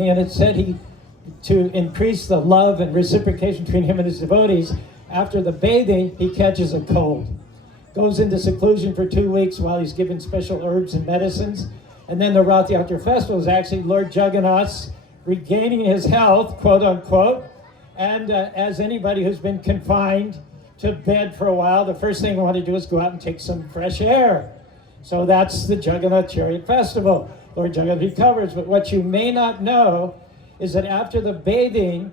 And it said to increase the love and reciprocation between him and his devotees, after the bathing, he catches a cold. Goes into seclusion for 2 weeks while he's given special herbs and medicines. And then the Rath Yatra festival is actually Lord Jagannath's regaining his health, quote unquote. And as anybody who's been confined to bed for a while, the first thing I want to do is go out and take some fresh air. So that's the Jagannath Chariot Festival. Lord Jagannath recovers. But what you may not know is that after the bathing,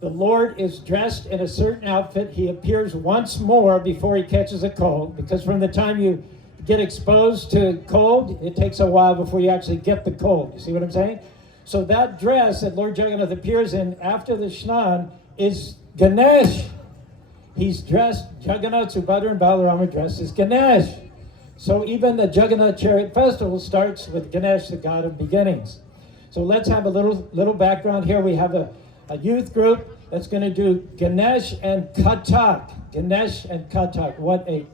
the Lord is dressed in a certain outfit. He appears once more before he catches a cold, because from the time you get exposed to cold, it takes a while before you actually get the cold. You see what I'm saying? So that dress that Lord Jagannath appears in after the Shnan is Ganesh. He's dressed, Jagannath, Subhadra, and Balarama are dressed as Ganesh. So even the Jagannath Chariot Festival starts with Ganesh, the god of beginnings. So let's have a little background here. We have a youth group that's going to do Ganesh and Kathak. Ganesh and Kathak. What a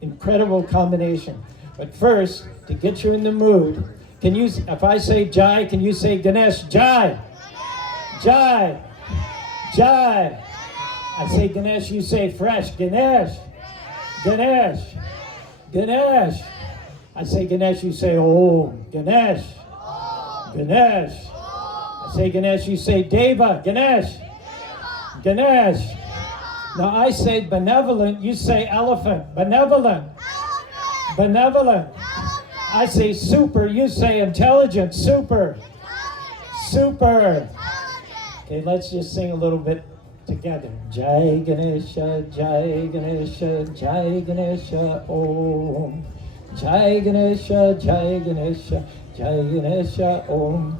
incredible combination. But first, to get you in the mood, can you, if I say Jai, can you say Ganesh? Jai. Jai. Jai. I say Ganesh, you say fresh. Ganesh. Ganesh. Ganesh. I say Ganesh, you say Om. Ganesh. Ganesh. I say Ganesh, you say Deva. Ganesh. Ganesh. Now I say benevolent, you say elephant. Benevolent. Benevolent. I say super, you say intelligent. Super. Super. Okay, let's just sing a little bit together. Jai Ganesha, Jai Ganesha, Jai Ganesha, Om. Jai Ganesha, Jai Ganesha, Jai Ganesha, Om.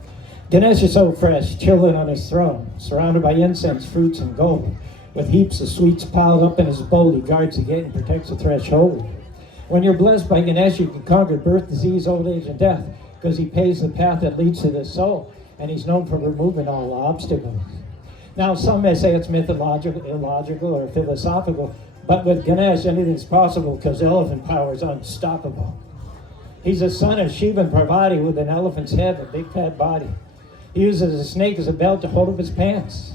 Ganesh is so fresh, chilling on his throne, surrounded by incense, fruits, and gold. With heaps of sweets piled up in his bowl, he guards the gate and protects the threshold. When you're blessed by Ganesh, you can conquer birth, disease, old age, and death, because he paves the path that leads to the soul, and he's known for removing all obstacles. Now, some may say it's mythological, illogical, or philosophical, but with Ganesh, anything's possible because elephant power is unstoppable. He's a son of Shiva and Parvati with an elephant's head and a big fat body. He uses a snake as a belt to hold up his pants.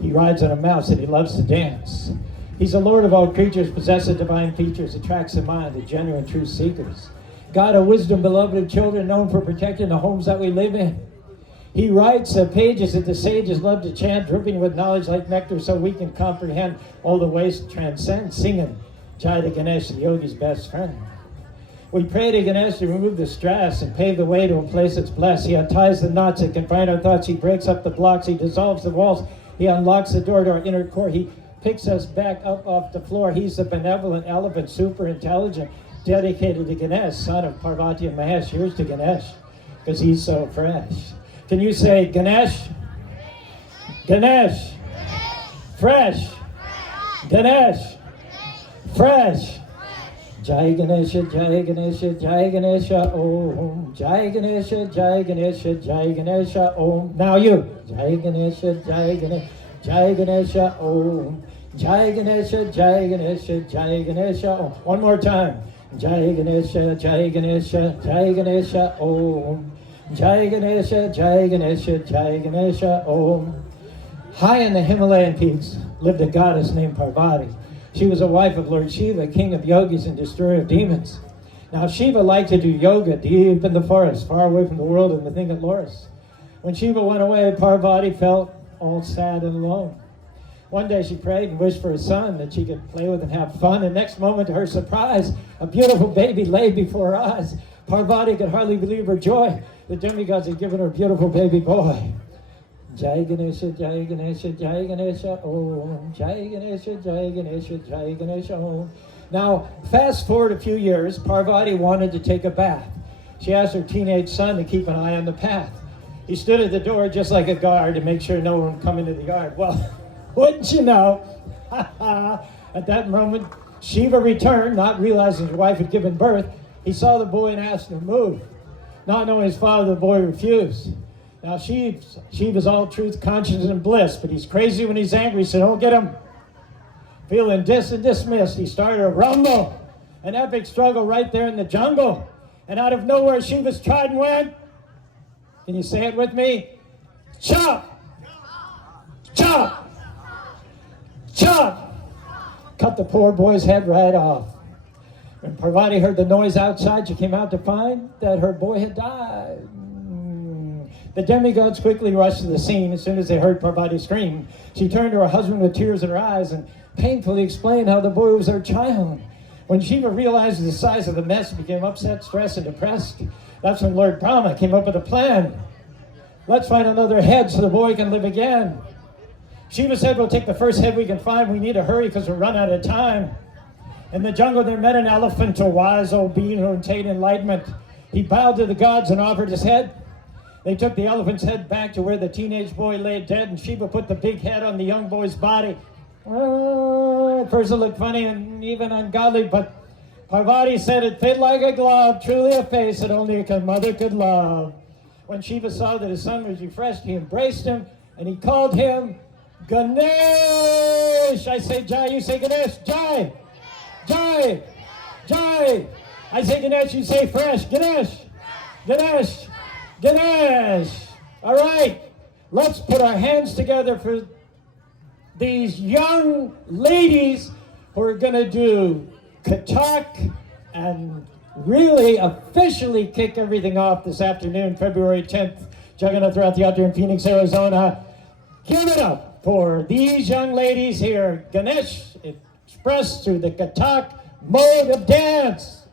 He rides on a mouse and he loves to dance. He's the Lord of all creatures, possesses divine features, attracts the mind of genuine true seekers. God of wisdom, beloved of children, known for protecting the homes that we live in. He writes the pages that the sages love to chant, dripping with knowledge like nectar, so we can comprehend all the ways to transcend, singing Jai to Ganesh, the yogi's best friend. We pray to Ganesh to remove the stress and pave the way to a place that's blessed. He unties the knots that confine our thoughts. He breaks up the blocks. He dissolves the walls. He unlocks the door to our inner core. He picks us back up off the floor. He's the benevolent elephant, super intelligent, dedicated to Ganesh, son of Parvati and Mahesh. Here's to Ganesh, because he's so fresh. Can you say Ganesh? Ganesh. Fresh. Ganesh. Fresh. Jai Ganesha, Jai Ganesha, Jai Ganesha, Om. Jai Ganesha, Jai Ganesha, Jai Ganesha, Om. Now you. Jai Ganesha, Jai Ganesha, Jai Ganesha, Om. Jai Ganesha, Jai Ganesha, Jai Ganesha, Om. One more time. Jai Ganesha, Jai Ganesha, Jai Ganesha, Om. Jai Ganesha, Jai Ganesha, Jai Ganesha, Om. High in the Himalayan peaks lived a goddess named Parvati. She was a wife of Lord Shiva, king of yogis and destroyer of demons. Now Shiva liked to do yoga deep in the forest, far away from the world and the thing at Loris. When Shiva went away, Parvati felt all sad and alone. One day she prayed and wished for a son that she could play with and have fun. And next moment, to her surprise, a beautiful baby lay before her eyes. Parvati could hardly believe her joy. The demigods had given her a beautiful baby boy. Jai Ganesha, Jai Ganesha, Jai Ganesha, Om. Jai Ganesha, Jai Ganesha, Jai Ganesha, Om. Now, fast forward a few years, Parvati wanted to take a bath. She asked her teenage son to keep an eye on the path. He stood at the door just like a guard to make sure no one would come into the yard. Well, wouldn't you know, at that moment, Shiva returned, not realizing his wife had given birth. He saw the boy and asked him to move. Not knowing his father, the boy refused. Now, Shiva's all truth, conscience, and bliss, but he's crazy when he's angry, so don't get him. Feeling dismissed, he started a rumble, an epic struggle right there in the jungle. And out of nowhere, Shiva's trident went. Can you say it with me? chop, chop, chop. Cut the poor boy's head right off. When Parvati heard the noise outside, she came out to find that her boy had died. The demigods quickly rushed to the scene as soon as they heard Parvati scream. She turned to her husband with tears in her eyes and painfully explained how the boy was her child. When Shiva realized the size of the mess, he became upset, stressed, and depressed. That's when Lord Brahma came up with a plan. Let's find another head so the boy can live again. Shiva said, we'll take the first head we can find. We need to hurry because we'll run out of time. In the jungle, there met an elephant, a wise old being who attained enlightenment. He bowed to the gods and offered his head. They took the elephant's head back to where the teenage boy lay dead, and Shiva put the big head on the young boy's body. At first it looked funny and even ungodly, but Parvati said it fit like a glove, truly a face that only a mother could love. When Shiva saw that his son was refreshed, he embraced him, and he called him Ganesh. I say Jai, you say Ganesh. Jai, Jai, Jai. I say Ganesh, you say fresh. Ganesh, Ganesh, Ganesh. All right, let's put our hands together for these young ladies who are going to do Kathak and really officially kick everything off this afternoon, February 10th, Jagannath Rath Yatra in Phoenix, Arizona. Give it up for these young ladies here. Ganesh expressed through the Kathak mode of dance.